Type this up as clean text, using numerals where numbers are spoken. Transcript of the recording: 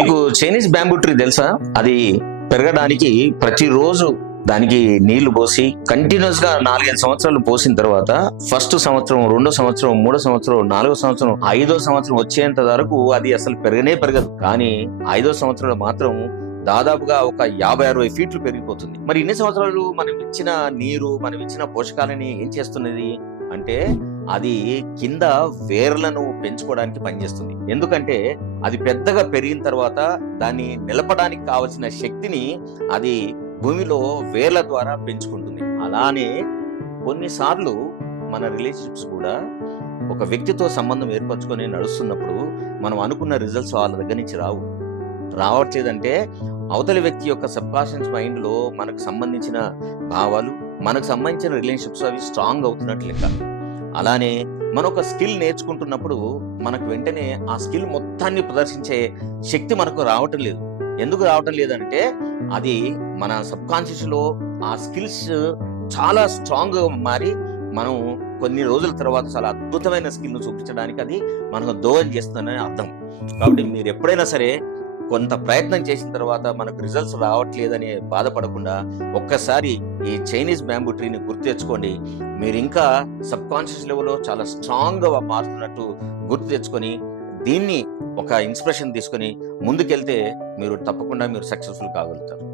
మీకు Chinese bamboo tree తెలుసా? అది పెరగడానికి ప్రతిరోజు దానికి నీళ్లు పోసి కంటిన్యూస్ గా 4-5 సంవత్సరాలు పోసిన తర్వాత ఫస్ట్ సంవత్సరం, రెండో సంవత్సరం, మూడో సంవత్సరం, నాలుగో సంవత్సరం, 5వ సంవత్సరం వచ్చేంత వరకు అది అసలు పెరగదు. కానీ 5వ సంవత్సరంలో మాత్రం దాదాపుగా ఒక 50-60 ఫీట్లు పెరిగిపోతుంది. మరి ఇన్ని సంవత్సరాలు మనం ఇచ్చిన నీరు, మనం ఇచ్చిన పోషకాలని ఏం చేస్తున్నది అంటే అది కింద వేర్లను పెంచుకోవడానికి పనిచేస్తుంది. ఎందుకంటే అది పెద్దగా పెరిగిన తర్వాత దాన్ని నిలపడానికి కావలసిన శక్తిని అది భూమిలో వేర్ల ద్వారా పెంచుకుంటుంది. అలానే కొన్నిసార్లు మన రిలేషన్షిప్స్ కూడా ఒక వ్యక్తితో సంబంధం ఏర్పరచుకొని నడుస్తున్నప్పుడు మనం అనుకున్న రిజల్ట్స్ వాళ్ళ దగ్గర నుంచి రావట్లేదంటే అవతలి వ్యక్తి యొక్క సబ్కాన్షియస్ మైండ్ లో మనకు సంబంధించిన భావాలు, మనకు సంబంధించిన రిలేషన్షిప్స్ అవి స్ట్రాంగ్ అవుతున్నట్లు లెక్క. అలానే మనం ఒక స్కిల్ నేర్చుకుంటున్నప్పుడు మనకు వెంటనే ఆ స్కిల్ మొత్తాన్ని ప్రదర్శించే శక్తి మనకు రావటం లేదు. ఎందుకు రావటం లేదంటే అది మన సబ్కాన్షియస్ లో ఆ స్కిల్స్ చాలా స్ట్రాంగ్ గా మారి మనం కొన్ని రోజుల తర్వాత చాలా అద్భుతమైన స్కిల్ ను చూపించడానికి అది మనకు దోహదం చేస్తుందని అర్థం. కాబట్టి మీరు ఎప్పుడైనా సరే కొంత ప్రయత్నం చేసిన తర్వాత మనకు రిజల్ట్స్ రావట్లేదని బాధపడకుండా ఒక్కసారి ఈ చైనీస్ బ్యాంబూ ట్రీని గుర్తు తెచ్చుకోండి. మీరు ఇంకా సబ్ కాన్షియస్ లెవెల్లో చాలా స్ట్రాంగ్ గా మారుతున్నట్టు గుర్తు తెచ్చుకొని దీన్ని ఒక ఇన్స్పిరేషన్ తీసుకొని ముందుకెళ్తే మీరు తప్పకుండా సక్సెస్ఫుల్ కాగలుగుతారు.